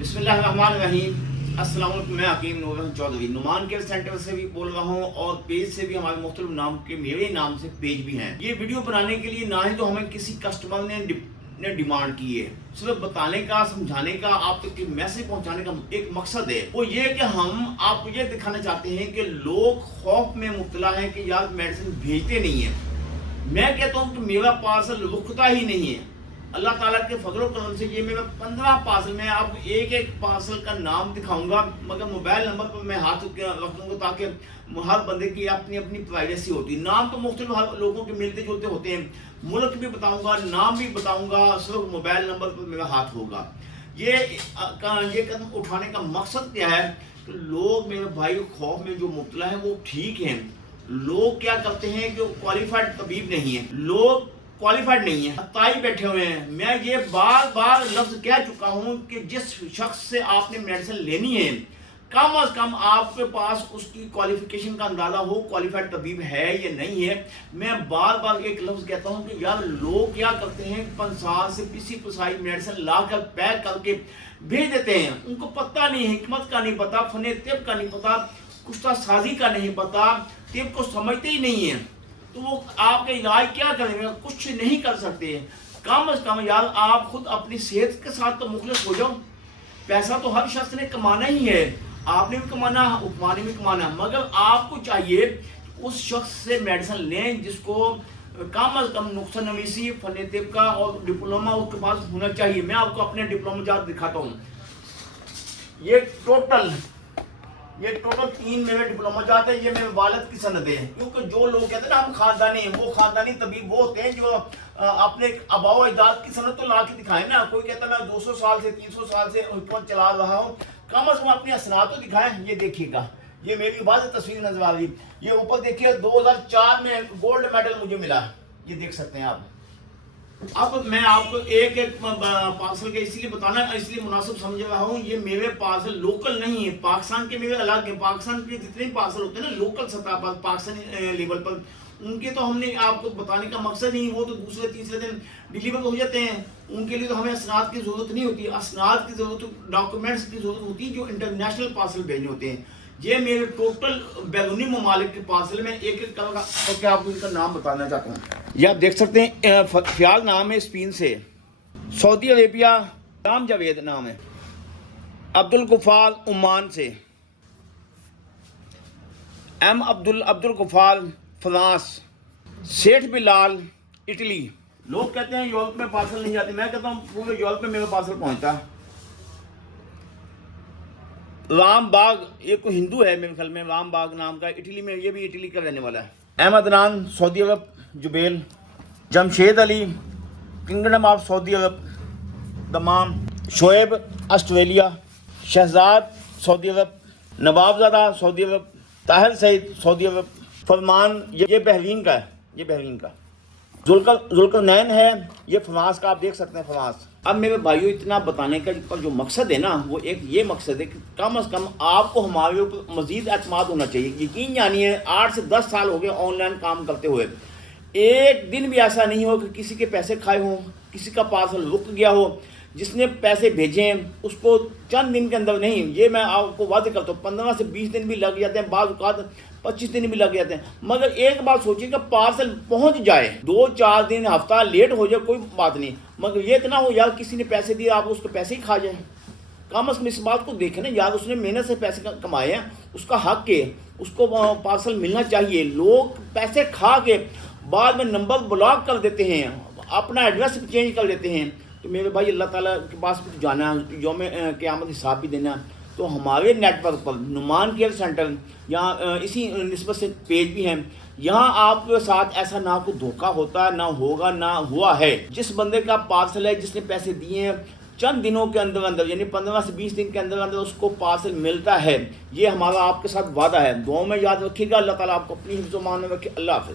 बिस्मिल्लाहिर्रहमानिर्रहीम। अस्सलाम वालेकुम। मैं हकीम नूर चौधरी नुमान केयर सेंटर से भी बोल रहा हूँ और पेज से भी हमारे मुख्तलिफ नाम के मेरे नाम से पेज भी हैं। ये वीडियो बनाने के लिए ना ही तो हमें किसी कस्टमर ने डिमांड की है, सिर्फ बताने का, समझाने का, आप तक मैसेज पहुंचाने का एक मकसद है। वो ये कि हम आपको ये दिखाना चाहते हैं कि लोग खौफ में मुब्तला हैं कि यार मेडिसिन भेजते नहीं है। मैं कहता हूँ कि मेरा पार्सल रुकता ही नहीं है। अल्लाह ताला के फजल करम से ये मेरा 15 पार्सल, मैं आपको एक एक पार्सल का नाम दिखाऊंगा, मगर मोबाइल नंबर पर मैं हाथ रख दूंगा ताकि हर बंदे की अपनी अपनी प्राइवेसी होती है। नाम तो मुख्तलिफ हर लोगों के मिलते जुलते होते हैं, मुल्क भी बताऊंगा, नाम भी बताऊंगा, सिर्फ मोबाइल नंबर पर मेरा हाथ होगा। ये कदम उठाने का मकसद क्या है कि लोग मेरे भाई खौफ में जो मुब्तला है वो ठीक हैं। लोग क्या करते हैं कि क्वालिफाइड तबीब नहीं है, लोग क्वालिफाइड नहीं है, ताई बैठे हुए हैं। मैं ये बार बार लफ्ज कह चुका हूं कि जिस शख्स से आपने मेडिसिन लेनी है कम अज कम आपके पास उसकी क्वालिफिकेशन का अंदाजा हो, क्वालिफाइड तबीब है या नहीं है। मैं बार बार एक लफ्ज कहता हूं कि यार लोग क्या करते हैं, पंसार से पिसी पुसाई मेडिसिन लाकर पैक करके भेज देते हैं। उनको पता नहीं, हिकमत का नहीं पता, फने तिब का नहीं पता, कुश्ता साजी का नहीं पता, तिब को समझते ही नहीं है। तो वो आपका इलाज क्या करेंगे, कुछ नहीं कर सकते। कम से कम यार आप खुद अपनी सेहत के साथ तो मुखलिस हो जाओ। पैसा तो हर शख्स ने कमाना ही है, आपने भी कमाना, उपमाने भी कमाना, मगर आपको चाहिए उस शख्स से मेडिसिन लें जिसको कम से कम नुक्सा नवीसी, फन तिब का और डिप्लोमा उसके पास होना चाहिए। मैं आपको अपने डिप्लोमा जात दिखाता हूँ। ये टोटल 3 मेरे डिप्लोमा जाते हैं। ये मेरे वालिद की सनद है, क्योंकि जो लोग कहते हैं ना हम खानदानी हैं, वो खानदानी तबीब वो होते हैं जो अपने आबाओ अजदाद की सनद तो ला के दिखाए ना। कोई कहता है मैं 200 साल से 300 साल से हुकूमत चला रहा हूँ, कम से कम अपनी असनाद तो दिखाएं। ये देखिएगा, ये मेरी वाज़ेह तस्वीर नजर आ रही। ये ऊपर देखिए 2004 में गोल्ड मेडल मुझे मिला, ये देख सकते हैं आप। अब मैं आपको एक एक पार्सल के इसलिए बताना, इसलिए मुनासिब समझ रहा हूँ। ये मेरे पार्सल लोकल नहीं है, पाकिस्तान के मेरे अलग है। पाकिस्तान के जितने पार्सल होते हैं ना लोकल सतह पर, पाकिस्तानी लेवल पर, उनके तो हमने आपको बताने का मकसद नहीं, वो तो दूसरे तीसरे दिन डिलीवर हो जाते हैं। उनके लिए तो हमें असनाद की ज़रूरत नहीं होती। असनाद की ज़रूरत, डॉक्यूमेंट्स की ज़रूरत होती है जो इंटरनेशनल पार्सल भेजने होते हैं। ये मेरे टोटल बैरूनी ममालिक के पार्सल में एक एक करके आपको इनका नाम बताना चाहता हूँ। ये आप देख सकते हैं, फ़याज़ नाम है स्पेन से, सऊदी अरेबिया राम जावेद नाम है, अब्दुल गफार ओमान से, एम अब्दुल गफार फ्रांस, सेठ बिलाल इटली। लोग कहते हैं यूरोप में पार्सल नहीं जाते, मैं कहता हूँ पूरे यूरोप में मेरा पार्सल पहुँचता। राम बाग, ये कोई हिंदू है मेरे ख्याल में, राम बाग नाम का, इटली में, ये भी इटली का रहने वाला है। Ahmed Adnan Saudi Arab, Jubail, Jamshed Ali kingdom of Saudi Arab, Dammam, Shoaib Australia, Shahzad Saudi Arab, Nawabzada Saudi Arab, Tahir Saeed Saudi Arab, Farman ये बहरीन का है, ये बहरीन का। जुल्करनैन है, ये फ्रांस का, आप देख सकते हैं फ्रांस। अब मेरे भाइयों इतना बताने का जो मकसद है ना, वो एक ये मकसद है कि कम से कम आपको हमारे ऊपर मज़ीद एतमाद होना चाहिए। यकीन जानिए 8 से 10 साल हो गए ऑनलाइन काम करते हुए, एक दिन भी ऐसा नहीं हो कि किसी के पैसे खाए हों, किसी का पार्सल रुक गया हो। जिसने पैसे भेजे हैं उसको चंद दिन के अंदर नहीं, ये मैं आपको वादे करता हूँ, 15 से 20 दिन भी लग जाते हैं, बाज़ औक़ात 25 दिन भी लग जाते हैं। मगर एक बात सोचिए कि पार्सल पहुंच जाए, 2-4 दिन, हफ्ता लेट हो जाए कोई बात नहीं, मगर ये इतना हो यार किसी ने पैसे दिए आप उसको पैसे ही खा जाए। कम से कम इस बात को देखें ना यार, उसने मेहनत से पैसे कमाए हैं, उसका हक है, उसको पार्सल मिलना चाहिए। लोग पैसे खा के बाद में नंबर ब्लॉक कर देते हैं, अपना एड्रेस भी चेंज कर देते हैं। तो मेरे भाई अल्लाह ताला के पास भी जाना, यौम क़यामत हिसाब भी देना। तो हमारे नेटवर्क पर नुमान केयर सेंटर, यहाँ इसी निस्बत से पेज भी हैं, यहाँ आपके साथ ऐसा ना कोई धोखा होता है, ना होगा, ना हुआ है। जिस बंदे का पार्सल है, जिसने पैसे दिए हैं, चंद दिनों के अंदर अंदर, यानी 15 से 20 दिन के अंदर अंदर उसको पार्सल मिलता है। ये हमारा आपके साथ वादा है। दुआ में याद रखिएगा। अल्लाह ताला आपको अपनी हिफ्ज़-ओ-मान में रखे। अल्लाह हाफ़िज़।